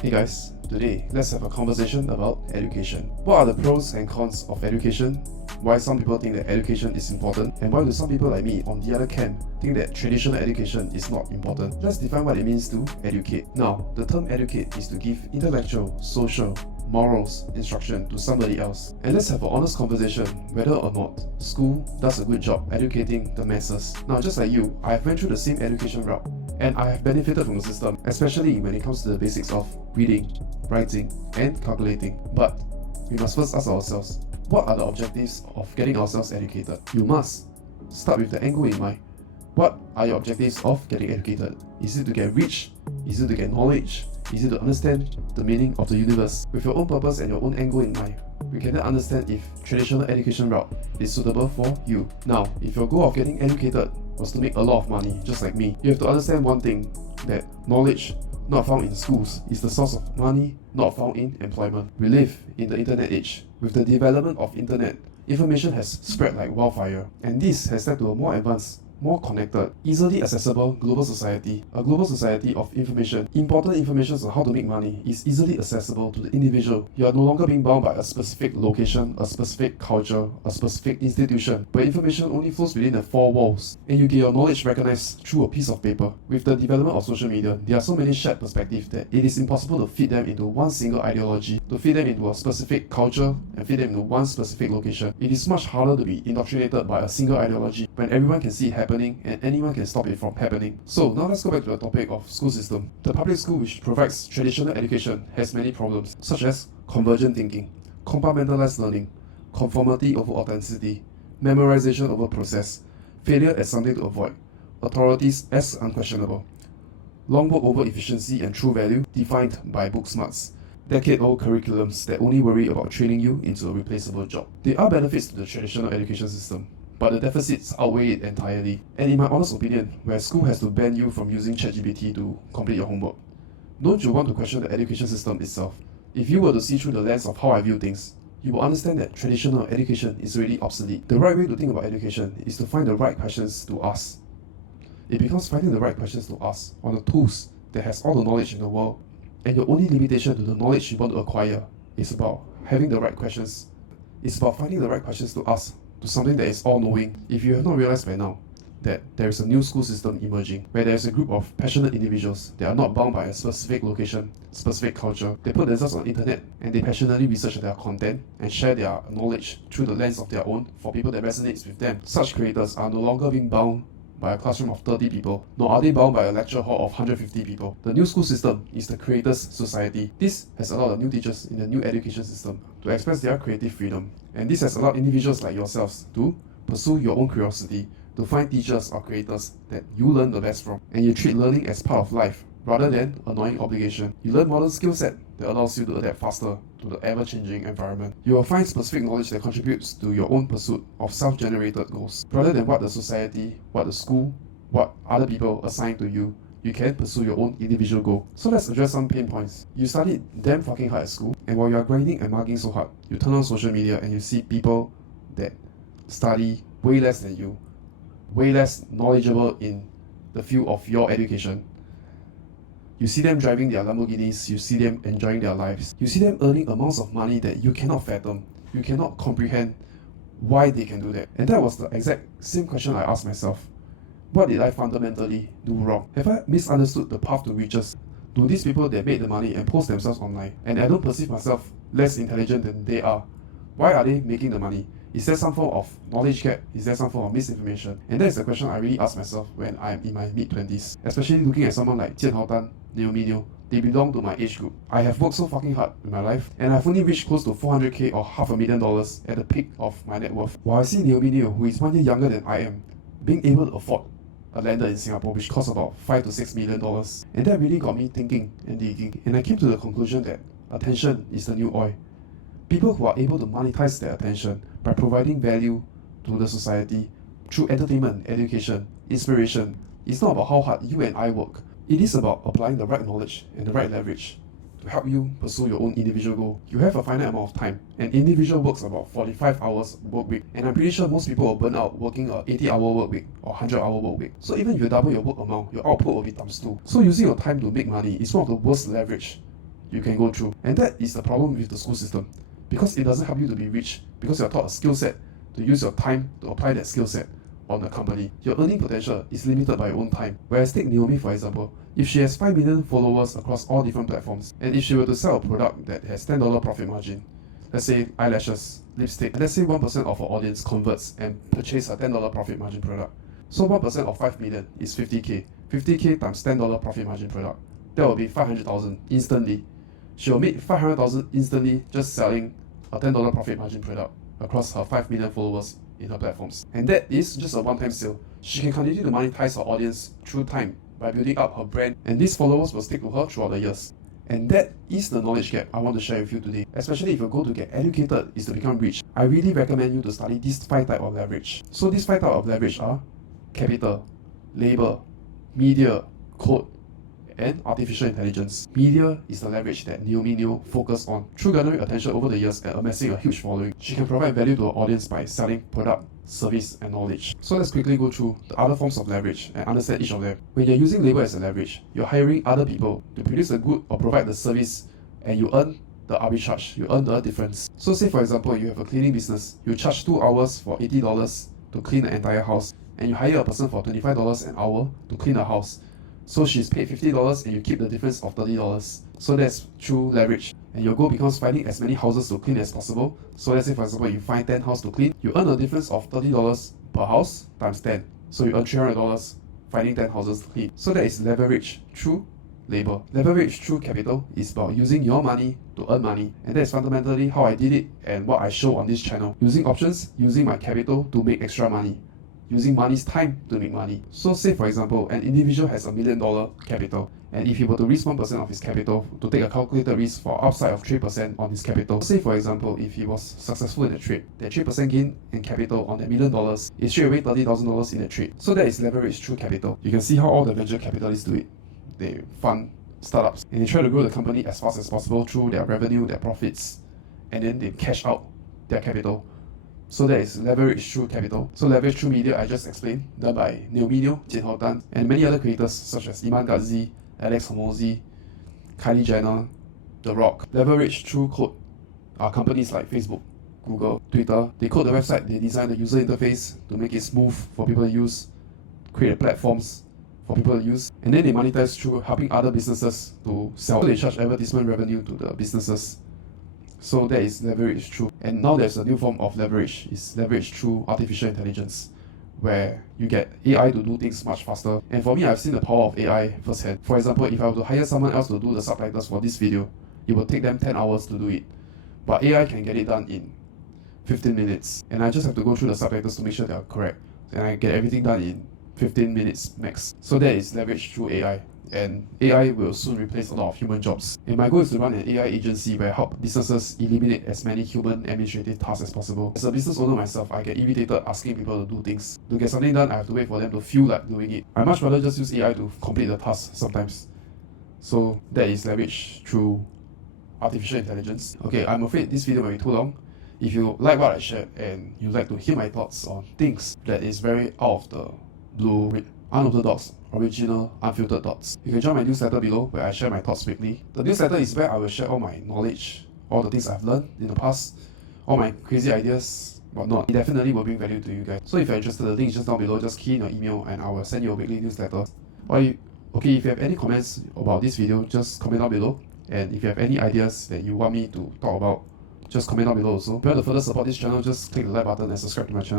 Hey guys, today let's have a conversation about education. What are the pros and cons of education? Why some people think that education is important, and why do some people like me on the other camp think that traditional education is not important? Let's define what it means to educate. Now, the term educate is to give intellectual, social, morals instruction to somebody else. And let's have an honest conversation whether or not school does a good job educating the masses. Now, just like you, I have went through the same education route, and I have benefited from the system, especially when it comes to the basics of reading, writing, and calculating. But we must first ask ourselves, what are the objectives of getting ourselves educated? You must start with the end goal in mind. What are your objectives of getting educated? Is it to get rich? Is it to get knowledge? Is it to understand the meaning of the universe? With your own purpose and your own end goal in mind, we can then understand if traditional education route is suitable for you. Now, if your goal of getting educated was to make a lot of money, just like me, you have to understand one thing, that knowledge not found in schools is the source of money not found in employment. We live in the internet age. With the development of internet, information has spread like wildfire, and this has led to a more advanced, more connected, easily accessible global society. A global society of information. Important information on how to make money is easily accessible to the individual. You are no longer being bound by a specific location, a specific culture, a specific institution, where information only flows within the four walls, and you get your knowledge recognized through a piece of paper. With the development of social media, there are so many shared perspectives that it is impossible to fit them into one single ideology, to fit them into a specific culture, and fit them into one specific location. It is much harder to be indoctrinated by a single ideology when everyone can see it happening and anyone can stop it from happening. So now let's go back to the topic of school system. The public school which provides traditional education has many problems, such as convergent thinking, compartmentalized learning, conformity over authenticity, memorization over process, failure as something to avoid, authorities as unquestionable, long work over efficiency and true value defined by book smarts, decade-old curriculums that only worry about training you into a replaceable job. There are benefits to the traditional education system, but the deficits outweigh it entirely. And in my honest opinion, where school has to ban you from using ChatGPT to complete your homework, don't you want to question the education system itself? If you were to see through the lens of how I view things, you will understand that traditional education is already obsolete. The right way to think about education is to find the right questions to ask. It becomes finding the right questions to ask on the tools that has all the knowledge in the world, and your only limitation to the knowledge you want to acquire is about having the right questions. It's about finding the right questions to ask to something that is all-knowing. If you have not realized by now that there is a new school system emerging, where there is a group of passionate individuals that are not bound by a specific location, specific culture, they put themselves on the internet and they passionately research their content and share their knowledge through the lens of their own for people that resonates with them. Such creators are no longer being bound by a classroom of 30 people, nor are they bound by a lecture hall of 150 people. The new school system is the creators' society. This has allowed the new teachers in the new education system to express their creative freedom, and this has allowed individuals like yourselves to pursue your own curiosity, to find teachers or creators that you learn the best from, and you treat learning as part of life rather than annoying obligation. You learn modern skill set that allows you to adapt faster to the ever-changing environment. You will find specific knowledge that contributes to your own pursuit of self-generated goals. Rather than what the society, what the school, what other people assign to you, you can pursue your own individual goal. So let's address some pain points. You studied damn fucking hard at school, and while you are grinding and marking so hard, you turn on social media and you see people that study way less than you, way less knowledgeable in the field of your education. You see them driving their Lamborghinis, you see them enjoying their lives. You see them earning amounts of money that you cannot fathom. You cannot comprehend why they can do that. And that was the exact same question I asked myself. What did I fundamentally do wrong? Have I misunderstood the path to riches? Do these people that made the money and post themselves online, and I don't perceive myself less intelligent than they are, why are they making the money? Is there some form of knowledge gap? Is there some form of misinformation? And that is the question I really ask myself when I'm in my mid-20s. Especially looking at someone like Jian Hao Tan, MooMoo. They belong to my age group. I have worked so fucking hard in my life, and I've only reached close to 400k or $500,000 at the peak of my net worth. While I see MooMoo, who is 1 year younger than I am, being able to afford a lander in Singapore which costs about $5 to $6 million. And that really got me thinking and digging. And I came to the conclusion that attention is the new oil. People who are able to monetize their attention by providing value to the society through entertainment, education, inspiration. It's not about how hard you and I work. It is about applying the right knowledge and the right leverage to help you pursue your own individual goal. You have a finite amount of time. An individual works about 45 hours work week, and I'm pretty sure most people will burn out working a 80-hour work week or 100-hour work week. So even if you double your work amount, your output will be times 2. So using your time to make money is one of the worst leverage you can go through. And that is the problem with the school system, because it doesn't help you to be rich, because you're taught a skill set to use your time to apply that skill set on a company. Your earning potential is limited by your own time. Whereas take Naomi for example, if she has 5 million followers across all different platforms, and if she were to sell a product that has $10 profit margin, let's say eyelashes, lipstick, and let's say 1% of her audience converts and purchase a $10 profit margin product. So 1% of 5 million is 50k. 50k times $10 profit margin product. That will be 500,000 instantly. She will make 500,000 instantly just selling a $10 profit margin product across her 5 million followers in her platforms. And that is just a one-time sale. She can continue to monetize her audience through time by building up her brand, and these followers will stick to her throughout the years. And that is the knowledge gap I want to share with you today. Especially if your goal to get educated is to become rich, I really recommend you to study these 5 types of leverage. So these 5 types of leverage are capital, labor, media, code, and artificial intelligence. Media is the leverage that Naomi Neo focused on. Through garnering attention over the years and amassing a huge following, she can provide value to her audience by selling product, service, and knowledge. So let's quickly go through the other forms of leverage and understand each of them. When you're using labor as a leverage, you're hiring other people to produce a good or provide the service, and you earn the arbitrage, you earn the difference. So say for example, you have a cleaning business, you charge 2 hours for $80 to clean the entire house, and you hire a person for $25 an hour to clean the house. So she's paid $50 and you keep the difference of $30. So that's true leverage. And your goal becomes finding as many houses to clean as possible. So let's say for example, you find 10 houses to clean, you earn a difference of $30 per house times 10. So you earn $300 finding 10 houses to clean. So that is leverage through labor. Leverage through capital is about using your money to earn money. And that is fundamentally how I did it and what I show on this channel. Using options, using my capital to make extra money. Using money's time to make money. So say for example, an individual has $1 million capital, and if he were to risk 1% of his capital to take a calculated risk for upside of 3% on his capital, say for example, if he was successful in a trade, that 3% gain in capital on that $1 million is straight away $30,000 in a trade. So that is leverage through capital. You can see how all the venture capitalists do it. They fund startups and they try to grow the company as fast as possible through their revenue, their profits, and then they cash out their capital. So that is leverage through capital. So leverage through media I just explained, done by Naomi Neo, Jin Hao Tan, and many other creators such as Iman Gadzhi, Alex Hormozi, Kylie Jenner, The Rock. Leverage through code are companies like Facebook, Google, Twitter. They code the website, they design the user interface to make it smooth for people to use, create platforms for people to use, and then they monetize through helping other businesses to sell. So they charge advertisement revenue to the businesses. So that is leverage through. And now there's a new form of leverage, is leverage through artificial intelligence, where you get AI to do things much faster. And for me, I've seen the power of AI firsthand. For example, if I were to hire someone else to do the subtitles for this video, it will take them 10 hours to do it. But AI can get it done in 15 minutes. And I just have to go through the subtitles to make sure they are correct. And I get everything done in 15 minutes max. So that is leverage through AI. And AI will soon replace a lot of human jobs. And my goal is to run an AI agency where I help businesses eliminate as many human administrative tasks as possible. As a business owner myself, I get irritated asking people to do things. To get something done, I have to wait for them to feel like doing it. I much rather just use AI to complete the task sometimes. So that is leverage through artificial intelligence. Okay, I'm afraid this video might be too long. If you like what I shared and you like to hear my thoughts on things that is very out of the blue, unorthodox, original, unfiltered thoughts, you can join my newsletter below where I share my thoughts weekly. The newsletter is where I will share all my knowledge, all the things I've learned in the past, all my crazy ideas, whatnot. It definitely will bring value to you guys. So if you're interested, the link is just down below. Just key in your email and I will send you a weekly newsletter. If you have any comments about this video, just comment down below. And if you have any ideas that you want me to talk about, just comment down below also. If you want to further support this channel, just click the like button and subscribe to my channel.